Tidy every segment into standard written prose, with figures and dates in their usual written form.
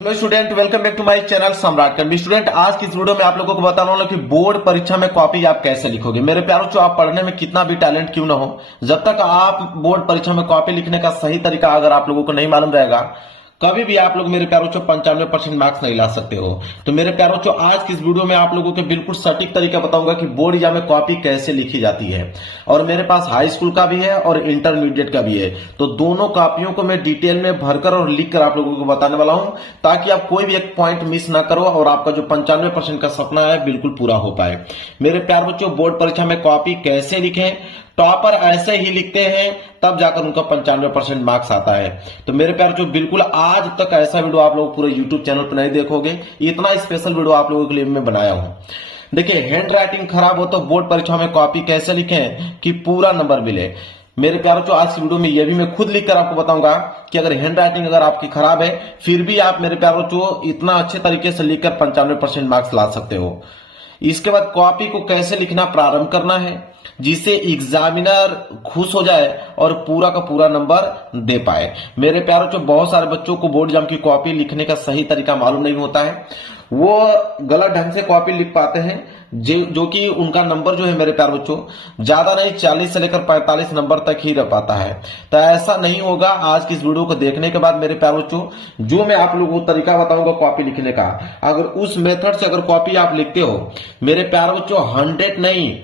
Hello student, welcome back to my channel Samrat Kambi. Student, आज की इस वीडियो में आप लोगों को बताने वाला हूं कि बोर्ड परीक्षा में कॉपी आप कैसे लिखोगे। मेरे प्यारों, जो आप पढ़ने में कितना भी टैलेंट क्यों ना हो, जब तक आप बोर्ड परीक्षा में कॉपी लिखने का सही तरीका अगर आप लोगों को नहीं मालूम रहेगा, कभी भी आप लोग मेरे प्यारों 95% मार्क्स नहीं ला सकते हो। तो मेरे प्यारों, आज की इस वीडियो में आप लोगों के बिल्कुल सटीक तरीका बताऊंगा कि बोर्ड एग्जाम में कॉपी कैसे लिखी जाती है। और मेरे पास हाई स्कूल का भी है और इंटरमीडिएट का भी है, तो दोनों कॉपियों को मैं डिटेल में भरकर और लिखकर आप लोगों को बताने वाला हूं, ताकि आप कोई भी एक पॉइंट मिस ना करो और आपका जो 95% का सपना है बिल्कुल पूरा हो पाए। मेरे प्यार बच्चों, बोर्ड परीक्षा में कॉपी कैसे लिखें, टॉपर ऐसे ही लिखते हैं तब जाकर उनका 95% मार्क्स आता है। तो मेरे प्यार, जो बिल्कुल आज तक ऐसा वीडियो आप लोग पूरे यूट्यूब चैनल पर नहीं देखोगे, इतना स्पेशल वीडियो आप लोगों के लिए मैं बनाया हूं। देखिए, हैंड राइटिंग खराब हो तो बोर्ड परीक्षा में कॉपी कैसे लिखें कि पूरा नंबर मिले। मेरे प्यारों, जो आज की वीडियो में यह भी मैं खुद लिखकर आपको बताऊंगा कि अगर हैंड राइटिंग अगर आपकी खराब है, फिर भी आप मेरे प्यारों जो इतना अच्छे तरीके से लिखकर 95% मार्क्स ला सकते हो। इसके बाद कॉपी को कैसे लिखना प्रारंभ करना है, जिससे एग्जामिनर खुश हो जाए और पूरा का पूरा नंबर दे पाए। मेरे प्यारों, जो बहुत सारे बच्चों को बोर्ड एग्जाम की कॉपी लिखने का सही तरीका मालूम नहीं होता है, वो गलत ढंग से कॉपी लिख पाते हैं, जो कि उनका नंबर जो है मेरे प्यार बच्चों ज्यादा नहीं 40 से लेकर 45 नंबर तक ही रह पाता है। तो ऐसा नहीं होगा। आज की इस वीडियो को देखने के बाद मेरे प्यार बच्चों, जो मैं आप लोगों को तरीका बताऊंगा कॉपी लिखने का, अगर उस मेथड से अगर कॉपी आप लिखते हो, मेरे प्यार बच्चों 100 नहीं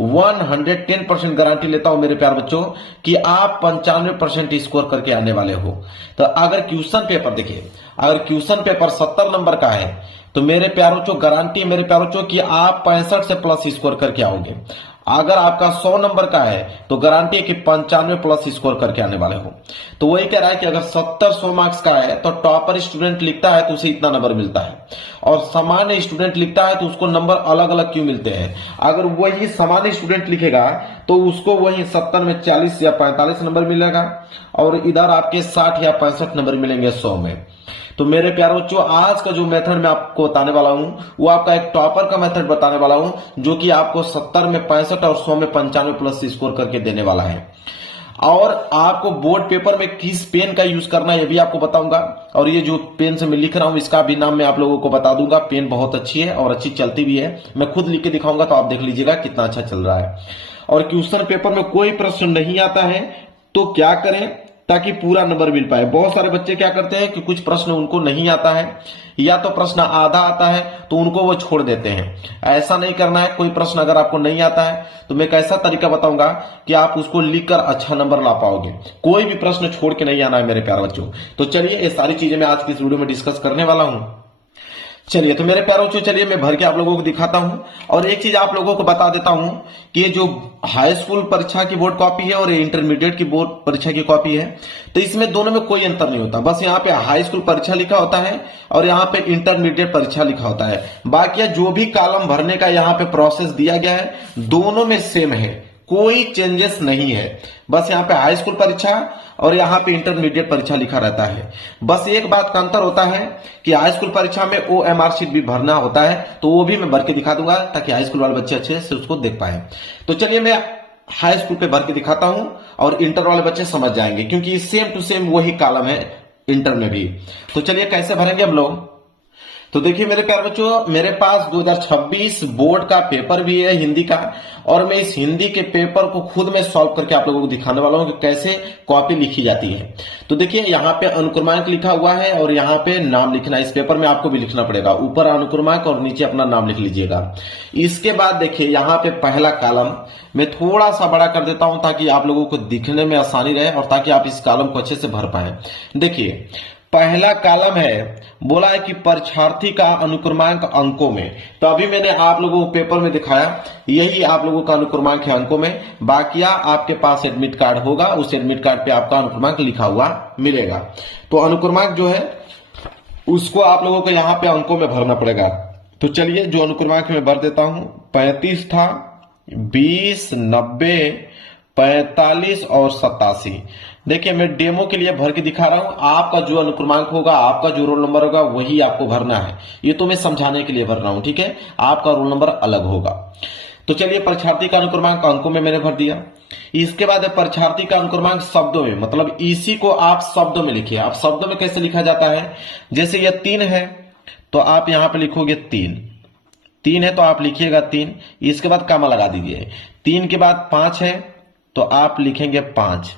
110% गारंटी लेता हूं मेरे प्यार बच्चों कि आप 95% स्कोर करके आने वाले हो। तो अगर क्वेश्चन पेपर देखिए, अगर क्वेश्चन पेपर 70 नंबर का है, तो मेरे प्यारों चो गारंटी मेरे प्यारों चो कि आप 65 से प्लस स्कोर करके आओगे। अगर आपका 100 नंबर का है तो गारंटी है कि 95 प्लस स्कोर करके आने वाले हो। तो वही कह रहा है कि अगर 70-100 मार्क्स का है तो टॉपर स्टूडेंट लिखता है तो उसे इतना नंबर मिलता है, और सामान्य स्टूडेंट लिखता है तो उसको नंबर अलग अलग क्यों मिलते हैं। अगर वही सामान्य स्टूडेंट लिखेगा तो उसको वही 70 में 40 या 45 नंबर मिलेगा, और इधर आपके 60 या 65 नंबर मिलेंगे 100 में। तो मेरे प्यारों, जो आज का जो मेथड मैं आपको बताने वाला हूं, वो आपका एक टॉपर का मेथड बताने वाला हूं, जो कि आपको 70 में 65 और 100 में 95 प्लस स्कोर करके देने वाला है। और आपको बोर्ड पेपर में किस पेन का यूज करना है ये भी आपको बताऊंगा, और ये जो पेन से मैं लिख रहा हूं इसका भी नाम मैं आप लोगों को बता दूंगा। पेन बहुत अच्छी है और अच्छी चलती भी है, मैं खुद लिख के दिखाऊंगा तो आप देख लीजिएगा कितना अच्छा चल रहा है। और क्वेश्चन पेपर में कोई प्रश्न नहीं आता है तो क्या करें ताकि पूरा नंबर मिल पाए। बहुत सारे बच्चे क्या करते हैं कि कुछ प्रश्न उनको नहीं आता है, या तो प्रश्न आधा आता है तो उनको वो छोड़ देते हैं। ऐसा नहीं करना है। कोई प्रश्न अगर आपको नहीं आता है तो मैं एक ऐसा तरीका बताऊंगा कि आप उसको लिखकर अच्छा नंबर ला पाओगे। कोई भी प्रश्न छोड़ के नहीं आना है मेरे प्यारे बच्चों। तो चलिए, ये सारी चीजें मैं आज की इस वीडियो में डिस्कस करने वाला हूं। चलिए, तो मेरे प्यारों, चलिए मैं भर के आप लोगों को दिखाता हूं। और एक चीज आप लोगों को बता देता हूं कि ये जो हाई स्कूल परीक्षा की बोर्ड कॉपी है और इंटरमीडिएट की बोर्ड परीक्षा की कॉपी है, तो इसमें दोनों में कोई अंतर नहीं होता। बस यहाँ पे हाई स्कूल परीक्षा लिखा होता है और यहाँ पे इंटरमीडिएट परीक्षा लिखा होता है। बाकी जो भी कॉलम भरने का यहाँ पे प्रोसेस दिया गया है, दोनों में सेम है, कोई चेंजेस नहीं है। बस यहाँ पे हाई स्कूल परीक्षा और यहाँ पे इंटरमीडिएट परीक्षा लिखा रहता है। बस एक बात का अंतर होता है कि हाई स्कूल परीक्षा में OMR शीट भी भरना होता है, तो वो भी मैं भर के दिखा दूंगा ताकि हाई स्कूल वाले बच्चे अच्छे से उसको देख पाए। तो चलिए, मैं हाई स्कूल पे भर के दिखाता हूं और इंटर वाले बच्चे समझ जाएंगे, क्योंकि सेम टू सेम वही कॉलम है इंटर में भी। तो चलिए, कैसे भरेंगे हम लोग। तो देखिए मेरे प्यारे बच्चों, मेरे पास 2026 बोर्ड का पेपर भी है हिंदी का, और मैं इस हिंदी के पेपर को खुद में सॉल्व करके आप लोगों को दिखाने वाला हूं कि कैसे कॉपी लिखी जाती है। तो देखिए, यहाँ पे अनुक्रमांक लिखा हुआ है और यहाँ पे नाम लिखना है। इस पेपर में आपको भी लिखना पड़ेगा, ऊपर अनुक्रमांक और नीचे अपना नाम लिख लीजिएगा। इसके बाद देखिए, यहाँ पे पहला कॉलम मैं थोड़ा सा बड़ा कर देता हूं ताकि आप लोगों को दिखने में आसानी रहे और ताकि आप इस कॉलम को अच्छे से भर पाए। देखिए, पहला कॉलम है, बोला है कि परीक्षार्थी का अनुक्रमांक अंकों में। तो अभी मैंने आप लोगों को पेपर में दिखाया, यही आप लोगों का अनुक्रमांक है अंकों में। बाकी आपके पास एडमिट कार्ड होगा, उस एडमिट कार्ड पे आपका अनुक्रमांक लिखा हुआ मिलेगा। तो अनुक्रमांक जो है उसको आप लोगों को यहाँ पे अंकों में भरना पड़ेगा। तो चलिए, जो अनुक्रमांक मैं भर देता हूं, 35 था, 20, 90, 45 और 87। देखिए, मैं डेमो के लिए भर के दिखा रहा हूं। आपका जो अनुक्रमांक होगा, आपका जो रोल नंबर होगा, वही आपको भरना है। ये तो मैं समझाने के लिए भर रहा हूं, ठीक है। आपका रोल नंबर अलग होगा। तो चलिए परीक्षार्थी का अनुक्रमांक अंकों में मैंने भर दिया। इसके बाद परीक्षार्थी का अनुक्रमांक शब्दों में, मतलब इसी को आप शब्दों में लिखिए। आप शब्दों में कैसे लिखा जाता है, जैसे ये 3 है तो आप यहां पे लिखोगे 3 है तो आप लिखिएगा 3, इसके बाद कामा लगा दीजिए। 3 के बाद 5 है तो आप लिखेंगे 5,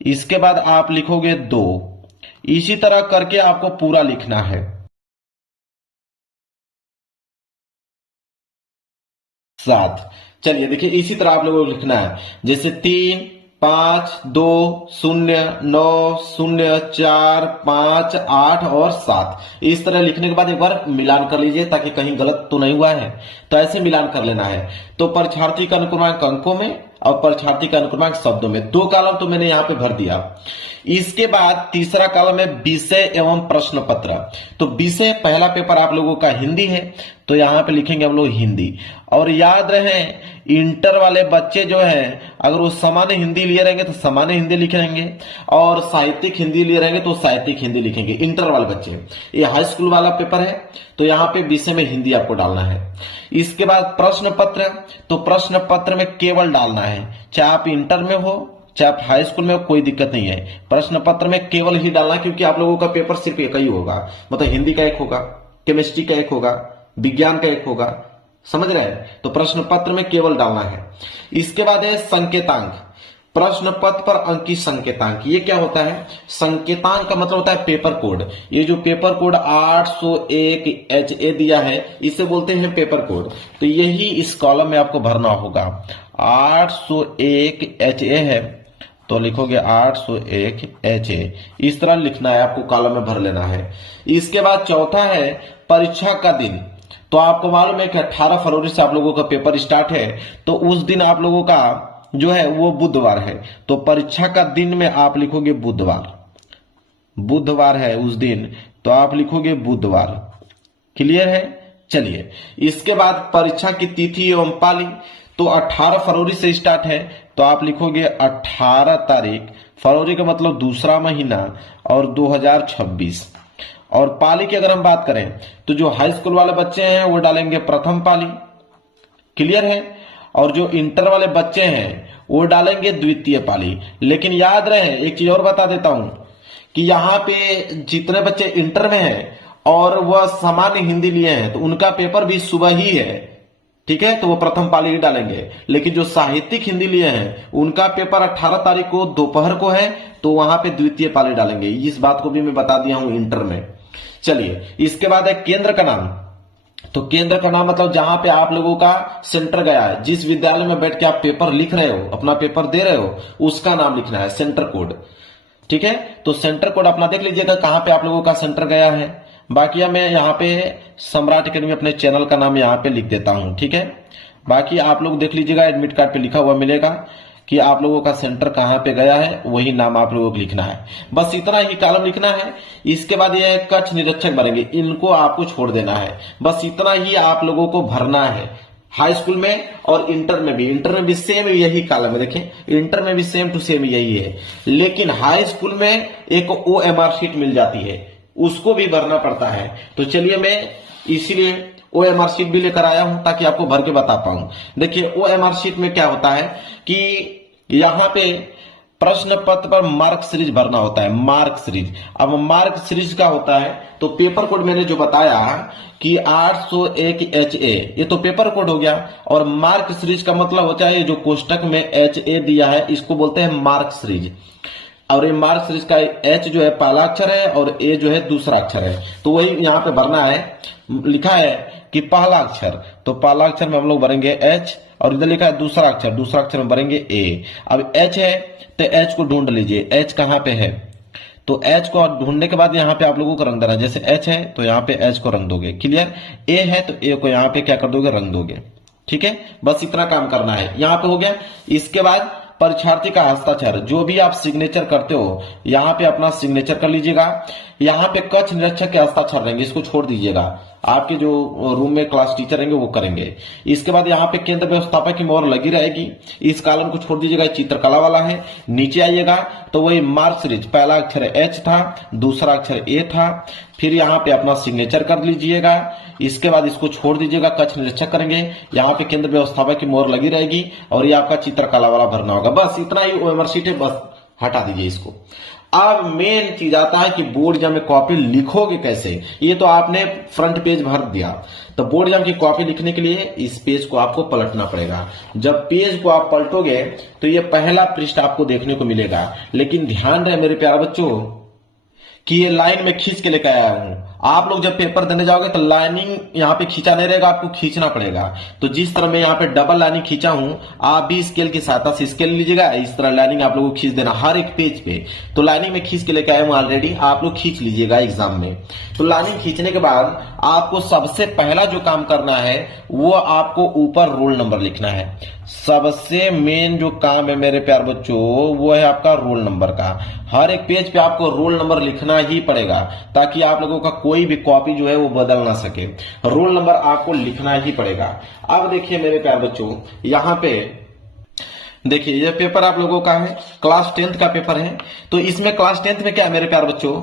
इसके बाद आप लिखोगे 2। इसी तरह करके आपको पूरा लिखना है। 7, चलिए देखिए इसी तरह आप लोगों को लिखना है, जैसे 3, 5, 2, 0, 9, 0, 4, 5, 8 और 7। इस तरह लिखने के बाद एक बार मिलान कर लीजिए ताकि कहीं गलत तो नहीं हुआ है, तो ऐसे मिलान कर लेना है। तो परीक्षार्थी का अनुक्रमांक अंकों में और परीक्षार्थी का अनुक्रमांक शब्दों में, 2 कॉलम तो मैंने यहां पे भर दिया। इसके बाद तीसरा कॉलम है विषय एवं प्रश्न पत्र। तो विषय पहला पेपर आप लोगों का हिंदी है तो यहां पे लिखेंगे हम लोग हिंदी। और याद रहे इंटर वाले बच्चे जो है अगर वो सामान्य हिंदी लिए रहेंगे तो सामान्य हिंदी लिखेंगे और साहित्यिक हिंदी लिए रहेंगे तो साहित्यिक हिंदी लिखेंगे, इंटर वाले बच्चे। ये हाई स्कूल वाला पेपर है तो यहाँ पे विषय में हिंदी आपको डालना है। इसके बाद प्रश्न पत्र, तो प्रश्न पत्र में केवल डालना है, चाहे आप इंटर में हो चाहे आप हाई स्कूल में हो, कोई दिक्कत नहीं है। प्रश्न पत्र में केवल ही डालना, क्योंकि आप लोगों का पेपर सिर्फ एक ही होगा, मतलब हिंदी का एक होगा, केमिस्ट्री का एक होगा, विज्ञान का एक होगा, समझ रहे हैं। तो प्रश्न पत्र में केवल डालना है। इसके बाद है संकेतांक। प्रश्न पत्र पर अंकित संकेतांक, ये क्या होता है? संकेतांक का मतलब होता है पेपर कोड। ये जो पेपर कोड 801 HA दिया है इसे बोलते हैं पेपर कोड। तो यही इस कॉलम में आपको भरना होगा। 801 HA है तो लिखोगे 801 HA, इस तरह लिखना है आपको, कॉलम में भर लेना है। इसके बाद चौथा है परीक्षा का दिन। तो आपको मालूम है कि 18 फरवरी से आप लोगों का पेपर स्टार्ट है, तो उस दिन आप लोगों का जो है वो बुधवार है। तो परीक्षा का दिन में आप लिखोगे बुधवार है उस दिन, तो आप लिखोगे बुधवार। क्लियर है? चलिए इसके बाद परीक्षा की तिथि एवं पाली, तो 18 फरवरी से स्टार्ट है तो आप लिखोगे 18 तारीख, फरवरी का मतलब दूसरा महीना, और 2026। और पाली की अगर हम बात करें तो जो हाई स्कूल वाले बच्चे हैं वो डालेंगे प्रथम पाली। क्लियर है? और जो इंटर वाले बच्चे हैं वो डालेंगे द्वितीय पाली। लेकिन याद रहे एक चीज और बता देता हूं कि यहाँ पे जितने बच्चे इंटर में हैं और वह सामान्य हिंदी लिए हैं तो उनका पेपर भी सुबह ही है, ठीक है, तो वो प्रथम पाली ही डालेंगे। लेकिन जो साहित्यिक हिंदी लिए हैं उनका पेपर 18 तारीख को दोपहर को है तो वहां पे द्वितीय पाली डालेंगे। इस बात को भी मैं बता दिया हूं इंटर में। चलिए इसके बाद है केंद्र का नाम। तो केंद्र का नाम मतलब जहां पे आप लोगों का सेंटर गया है, जिस विद्यालय में बैठ के आप पेपर लिख रहे हो, अपना पेपर दे रहे हो, उसका नाम लिखना है, सेंटर कोड। ठीक है, तो सेंटर कोड अपना देख लीजिएगा कहां पे आप लोगों का सेंटर गया है। बाकी मैं यहाँ पे सम्राट अकेडमी अपने चैनल का नाम यहाँ पे लिख देता हूं, ठीक है। बाकी आप लोग देख लीजिएगा, एडमिट कार्ड पे लिखा हुआ मिलेगा कि आप लोगों का सेंटर कहां पे गया है, वही नाम आप लोगों को लिखना है। बस इतना ही कॉलम लिखना है। इसके बाद ये कक्ष निरीक्षक बनेंगे, इनको आपको छोड़ देना है। बस इतना ही आप लोगों को भरना है। हाई स्कूल में और इंटर में भी सेम यही कॉलम है। देखिए इंटर में भी सेम टू सेम यही है, लेकिन हाई स्कूल में एक OMR शीट मिल जाती है, उसको भी भरना पड़ता है। तो चलिए मैं इसीलिए OMR शीट भी लेकर आया हूं ताकि आपको भर के बता पाऊं। देखिए OMR शीट में क्या होता है कि यहां पे प्रश्न पत्र पर मार्क सीरीज भरना होता है, मार्क सीरीज। अब मार्क सीरीज का होता है तो पेपर कोड मैंने जो बताया कि 801 HA, ये तो पेपर कोड हो गया। और मार्क सीरीज का मतलब होता है जो कोष्टक में HA दिया है इसको बोलते हैं मार्क सीरीज। और ये मार्क सीरीज का H जो है पहला अक्षर है और A जो है दूसरा अक्षर है, तो वही यहाँ पे भरना है। लिखा है कि पहला अक्षर, तो पहला अक्षर में हम लोग भरेंगे H, और इधर लिखा है दूसरा अक्षर में भरेंगे A। अब H है तो H को ढूंढ लीजिए, H कहाँ पे है, तो H को ढूंढने के बाद यहाँ पे आप लोगों को रंग देना। जैसे H है तो यहाँ पे H को रंग दोगे, क्लियर। A है तो A को यहाँ पे क्या कर दोगे, रंग दोगे, ठीक है। बस इतना काम करना है, यहाँ पे हो गया। इसके बाद परीक्षार्थी का हस्ताक्षर, जो भी आप सिग्नेचर करते हो यहाँ पे अपना सिग्नेचर कर लीजिएगा। यहाँ पे कक्ष निरीक्षक के हस्ताक्षर रहेंगे, इसको छोड़ दीजिएगा, आपके जो रूम में क्लास टीचर रहेंगे वो करेंगे। इसके बाद यहाँ पे केंद्र व्यवस्थापक की मोहर लगी रहेगी, इस कॉलम को छोड़ दीजिएगा, चित्रकला वाला है। नीचे आइएगा तो वही मार्क सीरीज, पहला अक्षर H था, दूसरा अक्षर A था, फिर यहाँ पे अपना सिग्नेचर कर लीजिएगा। इसके बाद इसको छोड़ दीजिएगा, कक्ष निरीक्षक करेंगे, यहाँ पे केंद्र व्यवस्थापक की मोहर लगी रहेगी और ये आपका चित्रकला वाला भरना होगा। बस इतना ही ओएमआर शीट है, बस हटा दीजिए इसको। अब मेन चीज आता है कि बोर्ड एग्जाम में कॉपी लिखोगे कैसे। ये तो आपने फ्रंट पेज भर दिया, तो बोर्ड एग्जाम की कॉपी लिखने के लिए इस पेज को आपको पलटना पड़ेगा। जब पेज को आप पलटोगे तो ये पहला पृष्ठ आपको देखने को मिलेगा, लेकिन ध्यान रहे मेरे प्यारे बच्चों कि ये लाइन में खींच के लेकर आया हूं। आप लोग जब पेपर देने जाओगे तो लाइनिंग यहाँ पे खींचा नहीं रहेगा, आपको खींचना पड़ेगा। तो जिस तरह मैं यहाँ पे डबल लाइनिंग खींचा हूं, आप भी स्केल की सहायता से स्केल लीजिएगा, इस तरह लाइनिंग आप लोगों को खींच देना हर एक पेज पे। तो लाइनिंग में खींच के लेकर आया हूं ऑलरेडी, आप लोग खींच लीजिएगा एग्जाम में। तो लाइनिंग खींचने के बाद आपको सबसे पहला जो काम करना है वो आपको ऊपर रोल नंबर लिखना है। सबसे मेन जो काम है मेरे प्यार बच्चों वो है आपका रोल नंबर का। हर एक पेज पे आपको रोल नंबर लिखना ही पड़ेगा ताकि आप लोगों का कोई भी कॉपी जो है वो बदल ना सके। रोल नंबर आपको लिखना ही पड़ेगा। अब देखिए मेरे प्यार बच्चों, यहाँ पे देखिए ये पेपर आप लोगों का है, क्लास 10th का पेपर है। तो इसमें क्लास 10th में क्या है मेरे प्यार बच्चों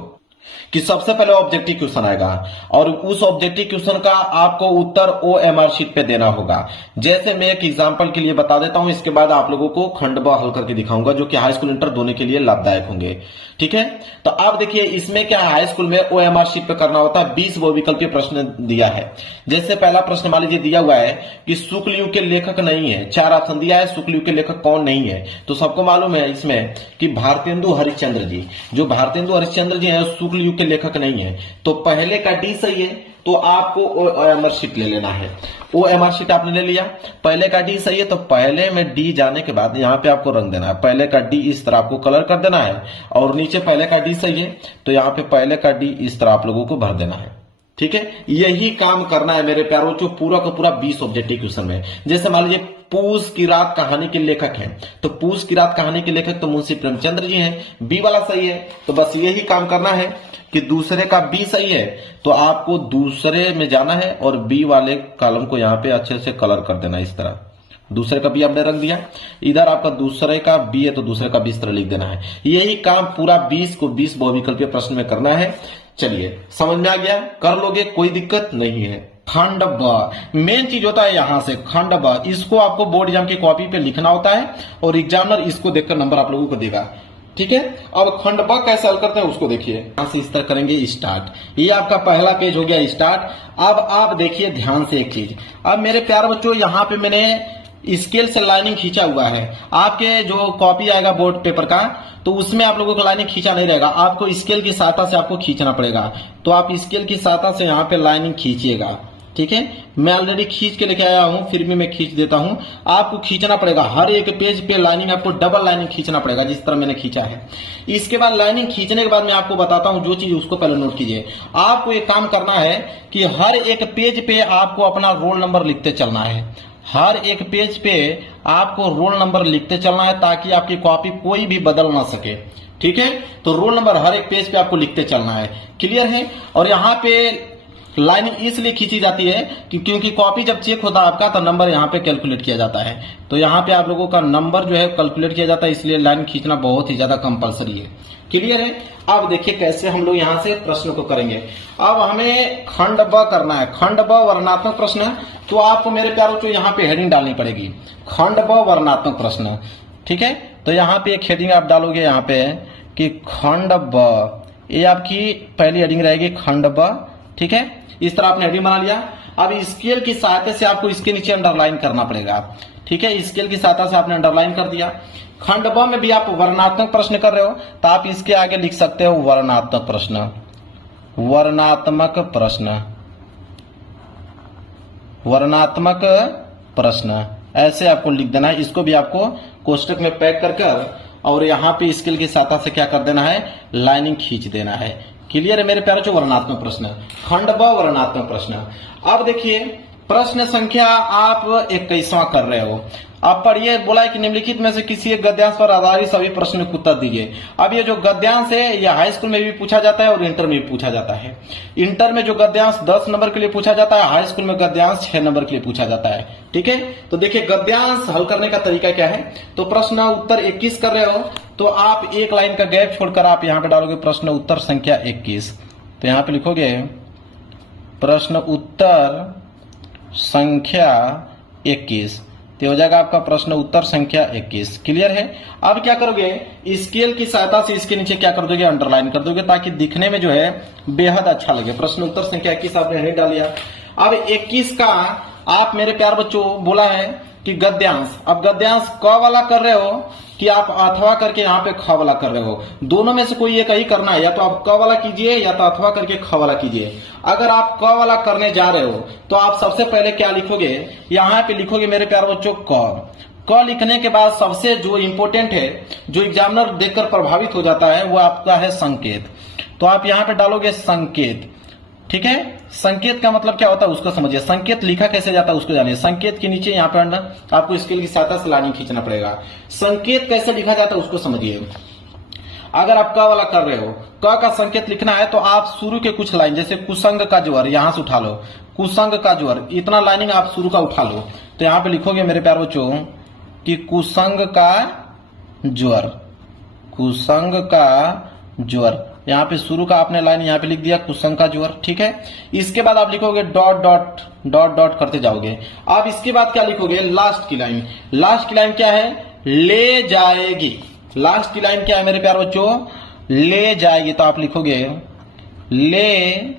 कि सबसे पहले ऑब्जेक्टिव क्वेश्चन आएगा और उस ऑब्जेक्टिव क्वेश्चन का आपको उत्तर ओएमआर शीट पे देना होगा। जैसे मैं एक एग्जांपल के लिए बता देता हूं, इसके बाद आप लोगों को खंड ब हल करके दिखाऊंगा जो कि हाई स्कूल इंटर दोनों के लिए लाभदायक होंगे। ठीक है, तो आप देखिए इसमें क्या हाई स्कूल में ओएमआर शीट पे करना होता है। 20 बहुविकल्पीय प्रश्न दिया है। जैसे पहला प्रश्न मान लीजिए दिया हुआ है कि शुक्ल युग के लेखक नहीं है, 4 ऑप्शन दिया है, शुक्ल युग के लेखक कौन नहीं है। तो सबको मालूम है इसमें कि भारतेंदु हरिश्चंद्र जी, जो भारतेंदु हरिश्चंद्र जी हैं शुक्ल युग के लेखक नहीं है। तो पहले का डी सही है, तो आपको ओएमआर शीट ले लेना है। ओएमआर शीट आपने ले लिया, पहले का डी सही है, तो पहले में डी जाने के बाद यहाँ पे आपको रंग देना है। पहले का डी इस तरह आपको कलर कर देना है और नीचे पहले का डी सही है तो यहाँ पे पहले का डी इस तरह आप लोगों को भर देना है। ठीक है, यही काम करना है मेरे प्यारों जो पूरा का पूरा 20 ऑब्जेक्टिव क्वेश्चन में। जैसे मान लीजिए पूस की रात कहानी के लेखक हैं, तो पूस की रात कहानी के लेखक तो मुंशी प्रेमचंद्र जी हैं, बी वाला सही है। तो बस यही काम करना है कि दूसरे का बी सही है तो आपको दूसरे में जाना है और बी वाले कॉलम को यहाँ पे अच्छे से कलर कर देना। इस तरह दूसरे का बी आपने रख दिया, इधर आपका दूसरे का बी है तो दूसरे का बी इस तरह लिख देना है। यही काम पूरा 20 को 20 बहुविकल्पीय प्रश्न में करना है। चलिए समझ में आ गया, कर लोगे, कोई दिक्कत नहीं है। खंड ब मेन चीज होता है यहाँ से खंड ब, इसको आपको बोर्ड एग्जाम की कॉपी पे लिखना होता है और एग्जामिनर इसको देखकर नंबर आप लोगों को देगा। ठीक है, अब खंड ब कैसे हल करते हैं उसको देखिए। यहां से इस तरह करेंगे स्टार्ट, ये आपका पहला पेज हो गया स्टार्ट। अब आप देखिए ध्यान से एक चीज, अब मेरे प्यारे बच्चों यहाँ पे मैंने स्केल से लाइनिंग खींचा हुआ है। आपके जो कॉपी आएगा बोर्ड पेपर का तो उसमें आप लोगों को लाइनिंग खींचा नहीं रहेगा, आपको स्केल की सहायता से आपको खींचना पड़ेगा। तो आप स्केल की सहायता से यहाँ पे लाइनिंग खींचिएगा। ठीक है, मैं ऑलरेडी खींच के लेके आया हूं, फिर भी मैं खींच देता हूं। आपको खींचना पड़ेगा हर एक पेज पे लाइनिंग, आपको डबल लाइनिंग खींचना पड़ेगा जिस तरह मैंने खींचा है। इसके बाद लाइनिंग खींचने के बाद मैं आपको बताता हूं जो चीज उसको पहले नोट कीजिए। आपको एक काम करना है कि हर एक पेज पे आपको अपना रोल नंबर लिखते चलना है। हर एक पेज पे आपको रोल नंबर लिखते चलना है ताकि आपकी कॉपी कोई भी बदल ना सके। ठीक है, तो रोल नंबर हर एक पेज पे आपको लिखते चलना है। क्लियर है, और यहाँ पे लाइनिंग इसलिए खींची जाती है कि क्योंकि कॉपी जब चेक होता है आपका तो नंबर यहाँ पे कैलकुलेट किया जाता है। तो यहाँ पे आप लोगों का नंबर जो है कैलकुलेट किया जाता है, इसलिए लाइन खींचना बहुत ही ज्यादा कंपलसरी है। क्लियर है, अब देखिए कैसे हम लोग यहाँ से प्रश्न को करेंगे। अब हमें खंड ब करना है, खंड ब वर्णनात्मक प्रश्न। तो आपको मेरे प्यारों को यहाँ पे हेडिंग डालनी पड़ेगी, खंड ब वर्णनात्मक प्रश्न। ठीक है, तो यहाँ पे एक हेडिंग आप डालोगे यहाँ पे कि खंड ब, ये आपकी पहली हेडिंग रहेगी खंड ब। ठीक है, इस तरह आपने हेडिंग बना लिया। अब स्केल की सहायता से आपको इसके नीचे अंडरलाइन करना पड़ेगा। ठीक है, स्केल की सहायता से आपने अंडरलाइन कर दिया। खंड ब में भी आप वर्णनात्मक प्रश्न कर रहे हो तो आप इसके आगे लिख सकते हो वर्णनात्मक प्रश्न, वर्णनात्मक प्रश्न, वर्णनात्मक प्रश्न, ऐसे आपको लिख देना है। इसको भी आपको कोष्टक में पैक कर और यहाँ पे स्केल की सहायता से क्या कर देना है, लाइनिंग खींच देना है। क्लियर है मेरे प्यारे बच्चों, वर्णनात्मक प्रश्न, खंड ब वर्णनात्मक प्रश्न। अब देखिए प्रश्न संख्या आप 21वां कर रहे हो। अब पढ़िए, बोला है कि निम्नलिखित में से किसी एक गद्यांश पर आधारित सभी प्रश्न को उत्तर दीजिए। अब ये जो गद्यांश है ये हाई स्कूल में भी पूछा जाता है और इंटर में भी पूछा जाता है। इंटर में जो गद्यांश 10 नंबर के लिए पूछा जाता है, हाई स्कूल में गद्यांश 6 नंबर के लिए पूछा जाता है। ठीक है, तो देखिए गद्यांश हल करने का तरीका क्या है। तो प्रश्न उत्तर 21 कर रहे हो तो आप एक लाइन का गैप छोड़कर आप यहाँ पे डालोगे प्रश्न उत्तर संख्या 21। तो यहाँ पे लिखोगे प्रश्न उत्तर संख्या 21। तो हो जाएगा आपका प्रश्न उत्तर संख्या 21। क्लियर है। अब क्या करोगे, स्केल की सहायता से इसके नीचे क्या कर दोगे, अंडरलाइन कर दोगे, ताकि दिखने में जो है बेहद अच्छा लगे। प्रश्न उत्तर संख्या 21 आपने नहीं डाल दिया। अब 21 का आप मेरे प्यार बच्चों बोला है कि गद्यांश। अब गद्यांश क वाला कर रहे हो कि आप अथवा करके यहाँ पे ख वाला कर रहे हो, दोनों में से कोई एक ही करना है। या तो आप क वाला कीजिए या तो अथवा करके ख वाला कीजिए। अगर आप क वाला करने जा रहे हो तो आप सबसे पहले क्या लिखोगे, यहाँ पे लिखोगे मेरे प्यार बच्चों क लिखने के बाद सबसे जो इंपोर्टेंट है, जो एग्जामिनर देखकर प्रभावित हो जाता है, वो आपका है संकेत। तो आप यहाँ पे डालोगे संकेत। ठीक है, संकेत का मतलब क्या होता है उसको समझिए। संकेत लिखा कैसे जाता है उसको जानिए। संकेत के नीचे यहाँ पे आपको स्केल की सहायता से लाइन खींचना पड़ेगा। संकेत कैसे लिखा जाता है उसको समझिए। अगर आप क वाला कर रहे हो, क का संकेत लिखना है तो आप शुरू के कुछ लाइन, जैसे कुसंग का ज्वर यहां से उठा लो, कुसंग का ज्वर, इतना लाइनिंग आप शुरू का उठा लो। तो यहाँ पे लिखोगे मेरे प्यारे बच्चों कि कुसंग का ज्वर, कुसंग का ज्वर, यहाँ पे शुरू का आपने लाइन यहाँ पे लिख दिया कुसंग का ज्वर। ठीक है, इसके बाद आप लिखोगे डॉट डॉट डॉट डॉट करते जाओगे। अब इसके बाद क्या लिखोगे, लास्ट की लाइन। लास्ट की लाइन क्या है, ले जाएगी। लास्ट की लाइन क्या है मेरे प्यारे बच्चों, ले जाएगी। तो आप लिखोगे ले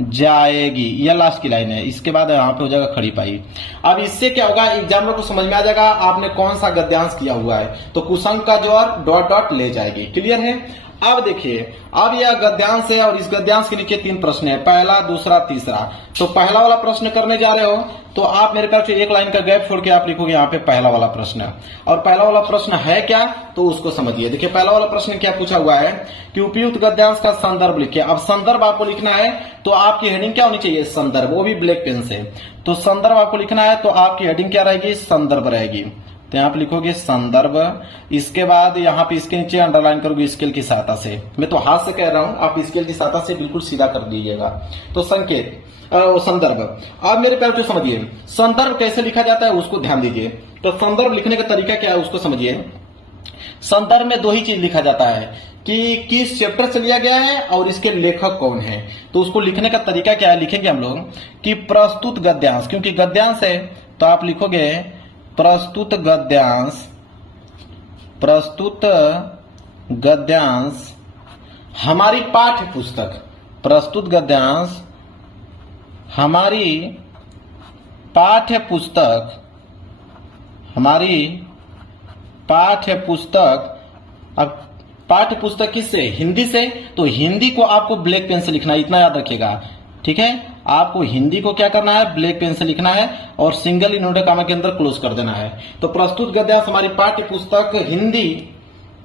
जाएगी, यह लास्ट की लाइन है। इसके बाद यहाँ पे हो जाएगा खड़ी पाई। अब इससे क्या होगा, एग्जामिनर को समझ में आ जाएगा आपने कौन सा गद्यांश किया हुआ है। तो कुसंग का ज्वर डॉट डॉट ले जाएगी। क्लियर है। अब देखिए, अब यह गद्यांश है और इस गद्यांश के नीचे 3 प्रश्न है, पहला, दूसरा, तीसरा। तो पहला वाला प्रश्न करने जा रहे हो तो आप मेरे पास एक लाइन का गैप छोड़ के आप लिखोगे यहाँ पे पहला वाला प्रश्न। और पहला वाला प्रश्न है क्या तो उसको समझिए। देखिए पहला वाला प्रश्न क्या पूछा हुआ है कि उपयुक्त गद्यांश का संदर्भ लिखिए। अब संदर्भ आपको लिखना है तो आपकी हेडिंग क्या होनी चाहिए, संदर्भ, वो भी ब्लैक पेन से। तो संदर्भ आपको लिखना है तो आपकी हेडिंग क्या रहेगी, संदर्भ रहेगी। तो यहाँ पे लिखोगे संदर्भ। इसके बाद यहाँ पे इसके नीचे अंडरलाइन करोगे स्केल की सहायता से। मैं तो हाथ से कह रहा हूं, आप स्केल की सहायता से बिल्कुल सीधा कर दीजिएगा। तो संकेत संदर्भ। अब मेरे प्यारे बच्चों समझिए संदर्भ कैसे लिखा जाता है उसको ध्यान दीजिए। तो संदर्भ लिखने का तरीका क्या है उसको समझिए। संदर्भ में 2 ही चीज लिखा जाता है कि किस चैप्टर से लिया गया है और इसके लेखक कौन है। तो उसको लिखने का तरीका क्या है, लिखेंगे हम लोग कि प्रस्तुत गद्यांश, क्योंकि गद्यांश है तो आप लिखोगे प्रस्तुत गद्यांश। प्रस्तुत गद्यांश हमारी पाठ्य पुस्तक, प्रस्तुत गद्यांश हमारी पाठ्य पुस्तक, हमारी पाठ्य पुस्तक। अब पाठ्य पुस्तक किससे, हिंदी से। तो हिंदी को आपको ब्लैक पेन से लिखना है, इतना याद रखिएगा। ठीक है, आपको हिंदी को क्या करना है, ब्लैक पेन से लिखना है और सिंगल इन्वर्टेड कॉमा के अंदर क्लोज कर देना है। तो प्रस्तुत गद्यांश हमारी पाठ्य पुस्तक हिंदी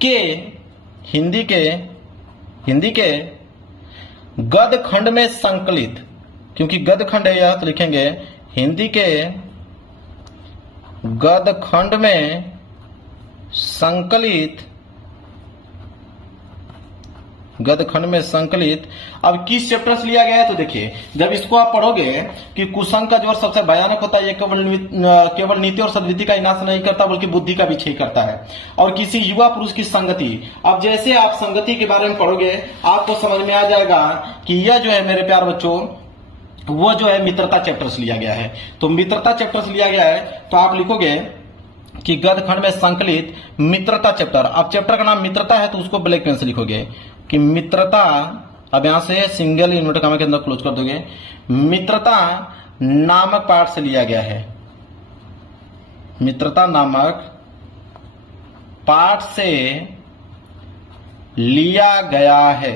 के गद्य खंड में संकलित, क्योंकि गद्य खंड है यह, तो लिखेंगे हिंदी के गद्य खंड में संकलित, गद्य खंड में संकलित। अब किस चैप्टर से लिया गया है तो देखिए, जब इसको आप पढ़ोगे कि कुसंग का ज्वर सबसे भयानक होता है, ये केवल नीति और सद्विधि का विनाश नहीं करता बल्कि बुद्धि का भी क्षय करता है। और किसी युवा पुरुष की संगति, अब जैसे आप संगति के बारे में पढ़ोगे आपको समझ में आ जाएगा कि यह जो है मेरे प्यार बच्चों वो जो है मित्रता चैप्टर से लिया गया है। तो मित्रता चैप्टर से लिया गया है तो आप लिखोगे कि गद्य खंड में संकलित मित्रता चैप्टर। अब चैप्टर का नाम मित्रता है तो उसको ब्लैक पेन से लिखोगे कि मित्रता। अब यहां से सिंगल इन्वर्टेड कॉमा के अंदर क्लोज कर दोगे। मित्रता नामक पाठ से लिया गया है, मित्रता नामक पाठ से लिया गया है,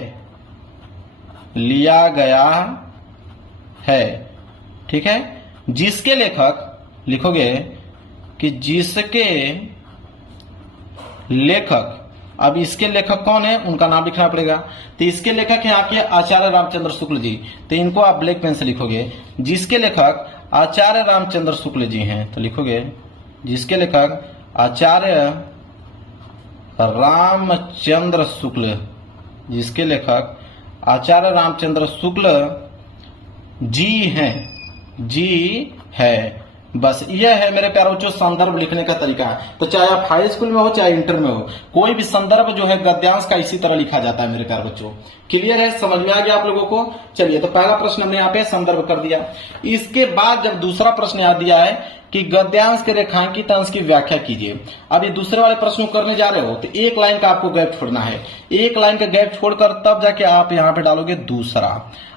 लिया गया है। ठीक है, जिसके लेखक लिखोगे कि जिसके लेखक। अब इसके लेखक कौन है उनका नाम लिखना पड़ेगा। तो इसके लेखक हैं आपके आचार्य रामचंद्र शुक्ल जी, तो इनको आप ब्लैक पेन से लिखोगे। जिसके लेखक आचार्य रामचंद्र शुक्ल जी हैं तो लिखोगे जिसके लेखक आचार्य रामचंद्र शुक्ल, जिसके लेखक आचार्य रामचंद्र शुक्ल जी हैं, जी है। बस यह है मेरे प्यारे बच्चों संदर्भ लिखने का तरीका। तो चाहे आप हाई स्कूल में हो चाहे इंटर में हो, कोई भी संदर्भ जो है गद्यांश का इसी तरह लिखा जाता है मेरे प्यारे बच्चों। क्लियर है, समझ में आ गया आप लोगों को? चलिए, तो पहला प्रश्न हमने यहाँ पे संदर्भ कर दिया। इसके बाद जब दूसरा प्रश्न याद दिया है कि गद्यांश के रेखांकित अंश की व्याख्या कीजिए। अब ये दूसरे वाले प्रश्न को करने जा रहे हो तो एक लाइन का आपको गैप छोड़ना है। एक लाइन का गैप छोड़कर तब जाके आप यहाँ पे डालोगे दूसरा।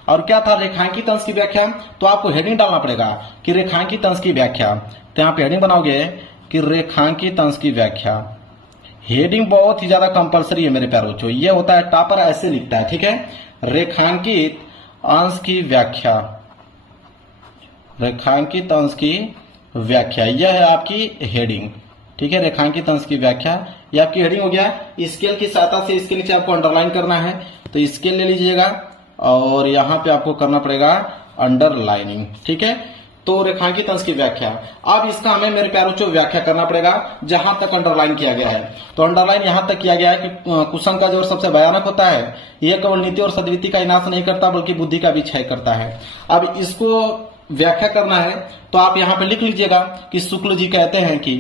और क्या था? रेखांकित अंश की व्याख्या। तो आपको हेडिंग डालना पड़ेगा कि रेखांकित अंश की व्याख्या। तो यहाँ पे हेडिंग बनाओगे कि रेखांकित अंश की व्याख्या। हेडिंग बहुत ही ज्यादा कंपलसरी है मेरे प्यारे बच्चों। ये होता है टॉपर ऐसे लिखता है, ठीक है? रेखांकित अंश की व्याख्या, रेखांकित अंश की व्याख्या, यह है आपकी हेडिंग, ठीक है? रेखांकित अंश की व्याख्या, यह आपकी हेडिंग हो गया। स्केल की सहायता से इसके नीचे आपको अंडरलाइन करना है, तो स्केल ले लीजिएगा और यहां पे आपको करना पड़ेगा अंडरलाइनिंग, ठीक है? तो रेखांकित अंश की व्याख्या। अब इसका हमें मेरे प्यारे बच्चों व्याख्या करना पड़ेगा जहां तक अंडरलाइन किया गया है। तो अंडरलाइन यहां तक किया गया है कि कुसंग का जोर सबसे भयानक होता है, यह केवल नीति और सद्विति का विनाश नहीं करता बल्कि बुद्धि का भी क्षय करता है। अब इसको व्याख्या करना है तो आप यहाँ पे लिख लीजिएगा कि शुक्ल जी कहते हैं कि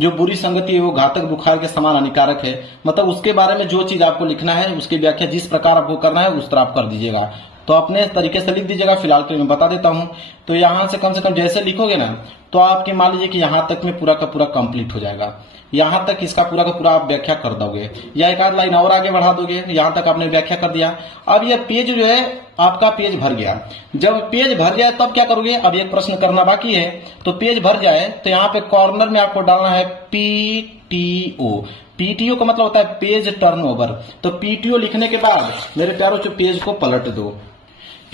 जो बुरी संगति है वो घातक बुखार के समान हानिकारक है। मतलब उसके बारे में जो चीज आपको लिखना है उसकी व्याख्या जिस प्रकार आपको करना है उस तरह आप कर दीजिएगा। तो अपने तरीके से लिख दीजिएगा। फिलहाल के लिए मैं बता देता हूं। तो यहां से कम जैसे लिखोगे ना तो आपके मान लीजिए कि यहां तक में पूरा का पूरा कंप्लीट हो जाएगा। यहां तक इसका पूरा का पूरा आप व्याख्या कर दोगे या एक आध लाइन और आगे बढ़ा दोगे। यहां तक आपने व्याख्या कर दिया। अब यह पेज जो है आपका पेज भर गया। जब पेज भर जाए तब क्या करोगे? अब एक प्रश्न करना बाकी है। तो पेज भर जाए तो यहाँ पे कॉर्नर में आपको डालना है PTO। PTO का मतलब होता है पेज टर्नओवर। तो PTO लिखने के बाद मेरे प्यारों से पेज को पलट दो।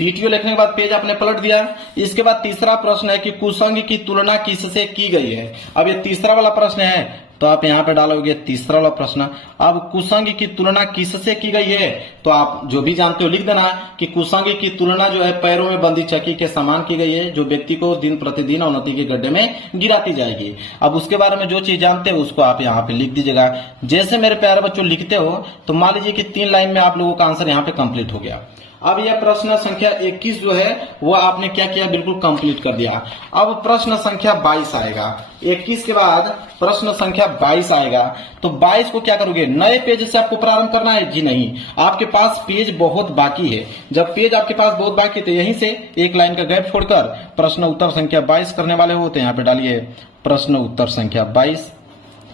PTO लिखने के बाद पेज आपने पलट दिया। इसके बाद तीसरा प्रश्न है कि कुसंग की तुलना किससे की गई है। अब ये तीसरा वाला प्रश्न है तो आप यहाँ पे डालोगे तीसरा वाला प्रश्न। अब कुसंग की तुलना किससे की गई है तो आप जो भी जानते हो लिख देना कि कुसंग की तुलना जो है पैरों में बंदी चक्की के समान की गई है जो व्यक्ति को दिन प्रतिदिन अवनति के गड्ढे में गिराती जाएगी। अब उसके बारे में जो चीज जानते हो उसको आप यहाँ पे लिख दीजिएगा। जैसे मेरे प्यारे बच्चों लिखते हो तो मान लीजिए कि 3 लाइन में आप लोगों का आंसर यहाँ पे कंप्लीट हो गया। अब यह प्रश्न संख्या 21 जो है वो आपने क्या किया? बिल्कुल कंप्लीट कर दिया। अब प्रश्न संख्या 22 आएगा। 21 के बाद प्रश्न संख्या 22 आएगा। तो 22 को क्या करोगे? नए पेज से आपको प्रारंभ करना है? जी नहीं, आपके पास पेज बहुत बाकी है। जब पेज आपके पास बहुत बाकी है तो यहीं से एक लाइन का गैप छोड़कर प्रश्न उत्तर संख्या 22 करने वाले हो तो यहाँ पे डालिए प्रश्न उत्तर संख्या 22।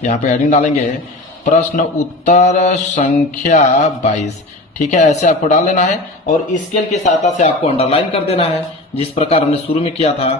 यहाँ पे हेडिंग डालेंगे प्रश्न उत्तर संख्या 22, ठीक है? ऐसे आपको डाल लेना है और स्केल की सहायता से आपको अंडरलाइन कर देना है जिस प्रकार हमने शुरू में किया था।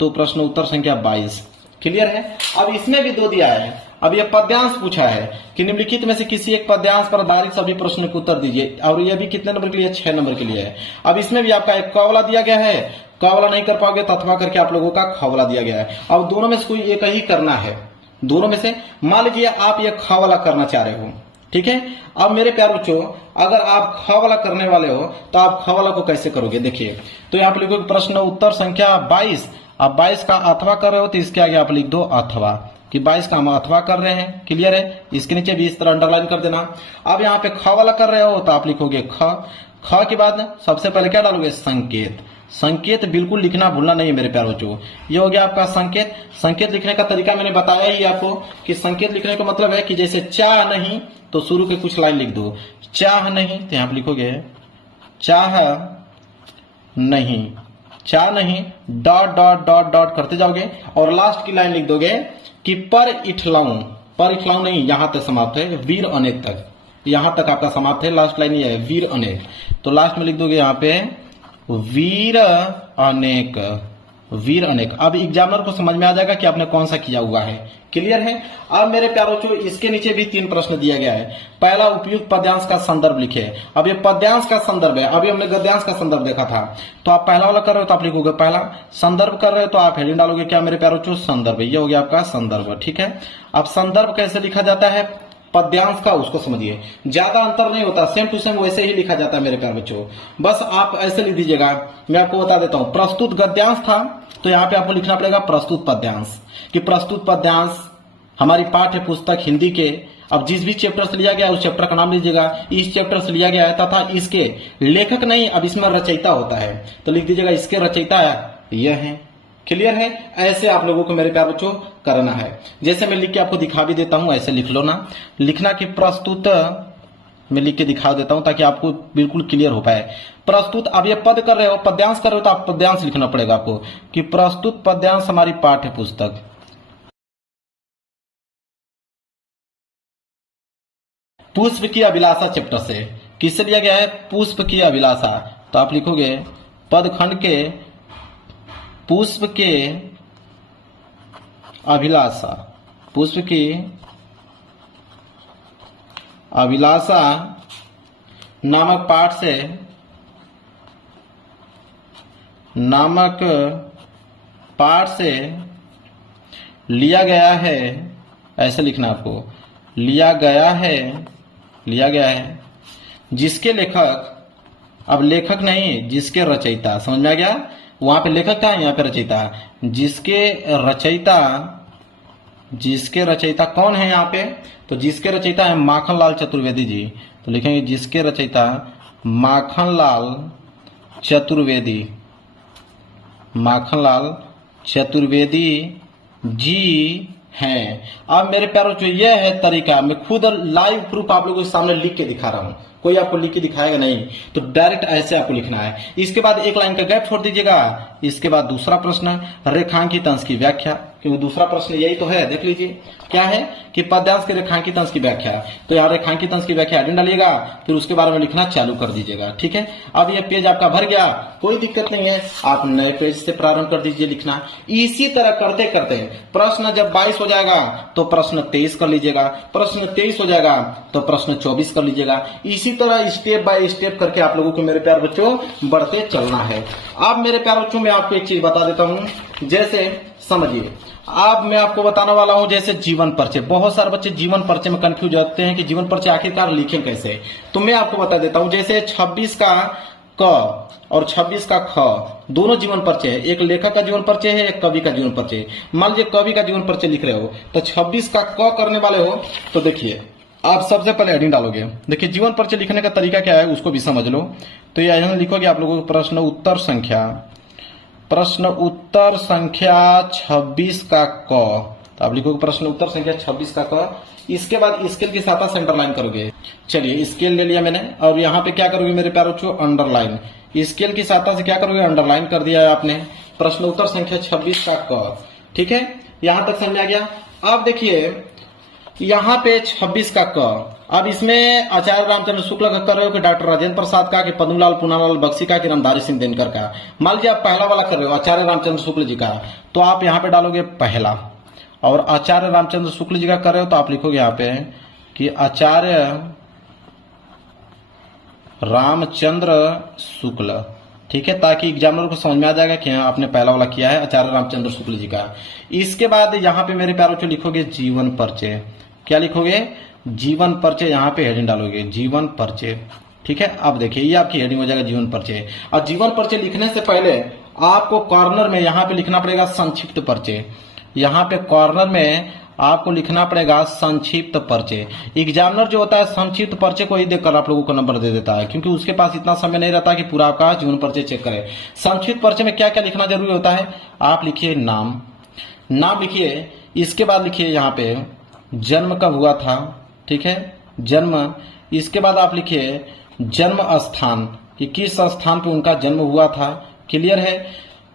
तो प्रश्न उत्तर संख्या 22 क्लियर है। अब इसमें भी 2 दिया है। अब यह पद्यांश पूछा है कि निम्नलिखित में से किसी एक पद्यांश पर आधारित सभी प्रश्नों के उत्तर दीजिए। और यह भी कितने नंबर के लिए? 6 नंबर के लिए है। अब इसमें भी आपका एक क वाला दिया गया है। क वाला नहीं कर पाओगे तो अथवा करके आप लोगों का ख वाला दिया गया है। अब दोनों में से कोई एक ही करना है। दोनों में से मान लीजिए आप ये ख वाला करना चाह रहे हो, ठीक है? अब मेरे प्यारे बच्चों अगर आप ख वाला करने वाले हो तो आप ख वाला को कैसे करोगे? देखिए, तो यहाँ पे लिखोगे प्रश्न उत्तर संख्या 22। अब 22 का अथवा कर रहे हो तो इसके आगे आप लिख दो अथवा कि 22 का हम अथवा कर रहे हैं। क्लियर है? इसके नीचे भी इस तरह अंडरलाइन कर देना। अब यहाँ पे ख वाला कर रहे हो तो आप लिखोगे ख। ख के बाद सबसे पहले क्या डालोगे? संकेत। संकेत बिल्कुल लिखना भूलना नहीं है मेरे प्यारे बच्चों। ये हो गया आपका संकेत। संकेत लिखने का तरीका मैंने बताया ही आपको कि संकेत लिखने का मतलब है कि जैसे चाह नहीं तो शुरू के कुछ लाइन लिख दो। चाह नहीं तो यहां पर लिखोगे चाह नहीं, चाह नहीं डॉट डॉट डॉट डॉट करते जाओगे और लास्ट की लाइन लिख दोगे कि पर इठलाऊं। पर इठलाऊं नहीं, यहां तक समाप्त है, वीर अनेक तक, यहां तक आपका समाप्त है। लास्ट लाइन ये है वीर अनेक। तो लास्ट में लिख दोगे यहाँ पे वीर अनेक, वीर अनेक। अब एग्जामिनर को समझ में आ जाएगा कि आपने कौन सा किया हुआ है। क्लियर है? अब मेरे प्यारों बच्चों इसके नीचे भी 3 प्रश्न दिया गया है। पहला उपयुक्त पद्यांश का संदर्भ लिखे। अब ये पद्यांश का संदर्भ है। अभी हमने गद्यांश का संदर्भ देखा था। तो आप पहला वाला कर रहे हो तो आप लिखोगे पहला। संदर्भ कर रहे हो तो आप हेडिंग डालोगे क्या मेरे प्यारों बच्चों? संदर्भ। ये हो गया आपका संदर्भ, ठीक है? अब संदर्भ कैसे लिखा जाता है पद्यांश का उसको समझिए। ज्यादा अंतर नहीं होता, सेम टू सेम वैसे ही लिखा जाता है मेरे प्यारे बच्चों। बस आप ऐसे लिख दीजिएगा। मैं आपको बता देता हूं, प्रस्तुत गद्यांश था तो यहाँ पे आपको लिखना पड़ेगा प्रस्तुत पद्यांश। कि प्रस्तुत पद्यांश हमारी पाठ्य पुस्तक हिंदी के अब जिस भी चैप्टर से लिया गया उस चैप्टर का नाम लीजिएगा। इस चैप्टर से लिया गया है तथा इसके लेखक नहीं, अब इसमें रचयिता होता है तो लिख दीजिएगा इसके रचयिता यह है। क्लियर है? ऐसे आप लोगों को मेरे प्यार बच्चों करना है। जैसे मैं लिख के आपको दिखा भी देता हूं, ऐसे लिख लो ना, लिखना कि प्रस्तुत, मैं लिख के दिखा देता हूं ताकि आपको बिल्कुल क्लियर हो पाए। प्रस्तुत, अब ये पद कर रहे हो, पद्यांश कर रहे हो तो आप पद्यांश लिखना पड़ेगा आपको कि प्रस्तुत पद्यांश हमारी पाठ्य पुस्तक। पुष्प की अभिलाषा चैप्टर से किससे लिया गया है? पुष्प की अभिलाषा। तो आप लिखोगे पदखंड के पुष्प के अभिलाषा, पुष्प की अभिलाषा नामक पाठ से, नामक पाठ से लिया गया है, ऐसे लिखना आपको, लिया गया है, लिया गया है, जिसके लेखक, अब लेखक नहीं, जिसके रचयिता, समझ में आ गया? वहां पे लेखक था, यहाँ पे रचयिता, जिसके रचयिता, जिसके रचयिता कौन है यहाँ पे? तो जिसके रचयिता है माखनलाल चतुर्वेदी जी। तो लिखेंगे जिसके रचयिता माखनलाल चतुर्वेदी, माखनलाल चतुर्वेदी जी हैं। अब मेरे प्यारों जो ये है तरीका, मैं खुद लाइव प्रूफ आप लोगों के सामने लिख के दिखा रहा हूं, कोई आपको लिख के दिखाएगा नहीं, तो डायरेक्ट ऐसे आपको लिखना है। इसके बाद एक लाइन का गैप छोड़ दीजिएगा। इसके बाद दूसरा प्रश्न, रेखांकित अंश की व्याख्या, क्योंकि दूसरा प्रश्न यही तो है। देख लीजिए क्या है कि पद्यांश के रेखांकित अंश की व्याख्या। तो यहाँ रेखांकित अंश की व्याख्या हेडिंग डालिएगा, फिर उसके बारे में लिखना चालू कर दीजिएगा। ठीक है, अब ये पेज आपका भर गया, कोई दिक्कत नहीं है, आप नए पेज से प्रारंभ कर दीजिए लिखना। इसी तरह करते करते प्रश्न जब 22 हो जाएगा तो प्रश्न 23 कर लीजिएगा, प्रश्न 23 हो जाएगा तो प्रश्न 24 कर लीजिएगा। इसी तरह स्टेप बाय स्टेप करके आप लोगों को मेरे प्यार बच्चों बढ़ते चलना है। अब मेरे प्यार बच्चों मैं आपको एक चीज बता देता हूं, जैसे समझिए, अब मैं आपको बताने वाला हूं जैसे जीवन परिचय। बहुत सारे बच्चे जीवन परिचय में कंफ्यूज होते हैं कि जीवन परिचय आखिरकार लिखें कैसे। तो मैं आपको बता देता हूं, जैसे 26 का क और 26 का ख दोनों जीवन परिचय है। एक लेखक का जीवन परिचय है, एक कवि का जीवन परिचय। मान लीजिए कवि का जीवन परिचय लिख रहे हो तो 26 का क करने वाले हो तो देखिए आप सबसे पहले हेडिंग डालोगे। देखिए जीवन परिचय लिखने का तरीका क्या है उसको भी समझ लो। तो यहां लिखोगे आप लोगों को प्रश्न उत्तर संख्या, प्रश्न उत्तर संख्या 26 का क। तो आप लिखोगे प्रश्न उत्तर संख्या 26 का क। इसके बाद स्केल की सहायता से अंडरलाइन करोगे। चलिए स्केल ले लिया मैंने, और यहाँ पे क्या करोगे मेरे प्यारों बच्चों? अंडरलाइन। स्केल की सहायता से क्या करोगे? अंडरलाइन कर दिया है आपने प्रश्न उत्तर संख्या 26 का क। ठीक है, यहां तक समझ आ गया। अब देखिए यहाँ पे 26 का क, अब इसमें आचार्य रामचंद्र शुक्ल का कर रहे हो कि डॉक्टर राजेंद्र प्रसाद का, कि पद्मलाल पूनालाल बख्शी का, कि रामधारी सिंह दिनकर का। मान लीजिए आप पहला वाला कर रहे हो आचार्य रामचंद्र शुक्ल जी का, तो आप यहाँ पे डालोगे पहला। और आचार्य रामचंद्र शुक्ल जी का कर रहे हो तो आप लिखोगे यहाँ पे कि आचार्य रामचंद्र शुक्ल। ठीक है, ताकि एग्जामिनर को समझ में आ जाएगा कि हाँ आपने पहला वाला किया है आचार्य रामचंद्र शुक्ल जी का। इसके बाद यहाँ पे मेरे प्यारों को लिखोगे जीवन परिचय। क्या लिखोगे? जीवन परिचय। यहाँ पे हेडिंग डालोगे जीवन परिचय। ठीक है, अब देखिए ये आपकी हेडिंग हो जाएगा जीवन परिचय। और जीवन परिचय लिखने से पहले आपको कॉर्नर में यहाँ पे लिखना पड़ेगा संक्षिप्त परिचय। यहाँ पे कॉर्नर में आपको लिखना पड़ेगा संक्षिप्त परिचय। एग्जामिनर जो होता है संक्षिप्त परिचय को ही देखकर आप लोगों को नंबर दे देता है, क्योंकि उसके पास इतना समय नहीं रहता कि पूरा आपका जीवन परिचय चेक करे। संक्षिप्त परिचय में क्या क्या लिखना जरूरी होता है? आप लिखिए नाम, नाम लिखिए। इसके बाद लिखिए यहाँ पे जन्म कब हुआ था। ठीक है, जन्म। इसके बाद आप लिखिए जन्म स्थान, कि किस स्थान पे उनका जन्म हुआ था। क्लियर है?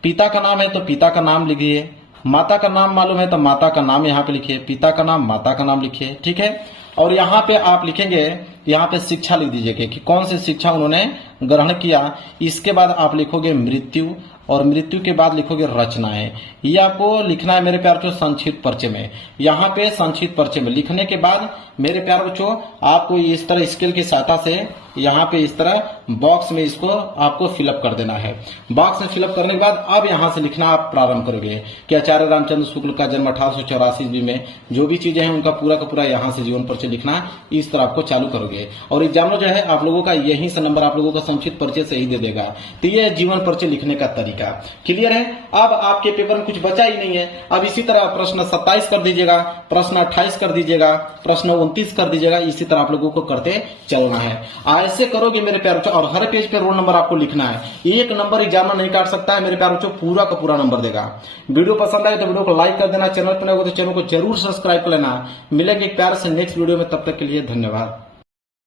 पिता का नाम है तो पिता का नाम लिखिए, माता का नाम मालूम है तो माता का नाम यहाँ पे लिखिए, पिता का नाम, माता का नाम लिखिए। ठीक है, और यहाँ पे आप लिखेंगे, यहाँ पे शिक्षा लिख दीजिएगा कि कौन सी शिक्षा उन्होंने ग्रहण किया। इसके बाद आप लिखोगे मृत्यु, और मृत्यु के बाद लिखोगे रचनाएं। ये आपको लिखना है मेरे प्यार बच्चों संक्षिप्त परिचय में। यहाँ पे संक्षिप्त परिचय में लिखने के बाद मेरे प्यार बच्चों आपको इस तरह स्केल की सहायता से यहाँ पे इस तरह बॉक्स में इसको आपको फिलअप कर देना है। बॉक्स में फिलअप करने के बाद अब यहाँ से लिखना आप प्रारंभ करोगे कि आचार्य रामचंद्र शुक्ल का जन्म 1884 ईस्वी में, जो भी चीजें हैं उनका पूरा का पूरा यहाँ से जीवन परिचय लिखना, इस तरह आपको चालू करोगे। और एग्जामिनर जो है आप लोगों का यहीं से नंबर आप लोगों का संक्षिप्त परिचय से ही दे देगा। तो ये जीवन परिचय लिखने का तरीका क्लियर है। अब आपके पेपर में कुछ बचा ही नहीं है। अब इसी तरह प्रश्न 27 कर दीजिएगा, प्रश्न 28 कर दीजिएगा, प्रश्न 29 कर दीजिएगा। इसी तरह आप लोगों को करते चलना है। ऐसे करोगे मेरे प्यारे बच्चों, और हर पेज पे रोल नंबर आपको लिखना है। एक नंबर एग्जामिनर नहीं काट सकता है मेरे प्यारे बच्चों, पूरा का पूरा नंबर देगा। वीडियो पसंद आए तो वीडियो को लाइक कर देना, चैनल पर नए हो तो चैनल को जरूर सब्सक्राइब कर लेना। मिलेंगे एक प्यार से नेक्स्ट वीडियो में, तब तक के लिए धन्यवाद।